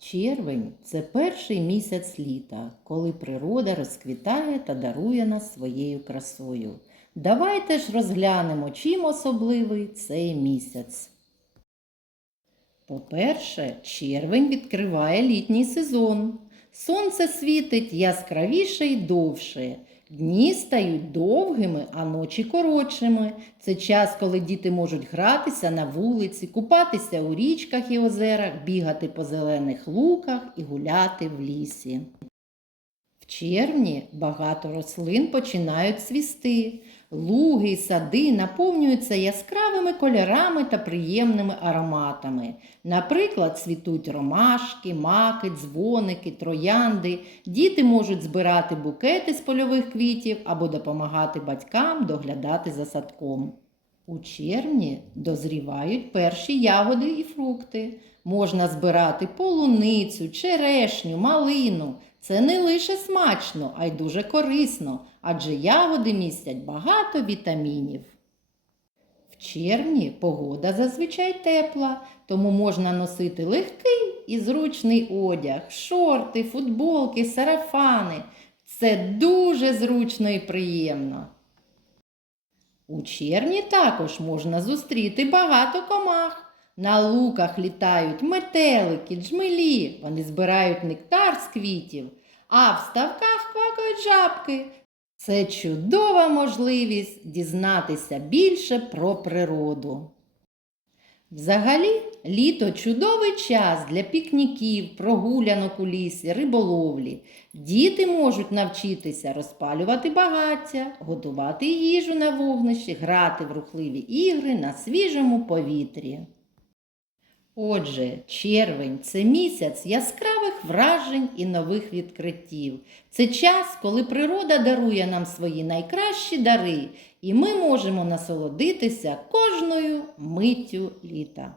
Червень це перший місяць літа, коли природа розквітає та дарує нас своєю красою. Давайте ж розглянемо, чим особливий цей місяць. По-перше, червень відкриває літній сезон. Сонце світить яскравіше й довше. Дні стають довгими, а ночі коротшими. Це час, коли діти можуть гратися на вулиці, купатися у річках і озерах, бігати по зелених луках і гуляти в лісі. Червні багато рослин починають цвісти. Луги й сади наповнюються яскравими кольорами та приємними ароматами. Наприклад, цвітуть ромашки, маки, дзвоники, троянди. Діти можуть збирати букети з польових квітів або допомагати батькам доглядати за садком. У червні дозрівають перші ягоди і фрукти. Можна збирати полуницю, черешню, малину. Це не лише смачно, а й дуже корисно, адже ягоди містять багато вітамінів. В червні погода зазвичай тепла, тому можна носити легкий і зручний одяг, шорти, футболки, сарафани. Це дуже зручно і приємно. У червні також можна зустріти багато комах. На луках літають метелики, джмелі, вони збирають нектар з квітів, а в ставках квакають жабки. Це чудова можливість дізнатися більше про природу. Взагалі, літо чудовий час для пікніків, прогулянок у лісі, риболовлі. Діти можуть навчитися розпалювати багаття, готувати їжу на вогнищі, грати в рухливі ігри на свіжому повітрі. Отже, червень це місяць яскравих вражень і нових відкриттів. Це час, коли природа дарує нам свої найкращі дари, і ми можемо насолодитися кожною миттю літа.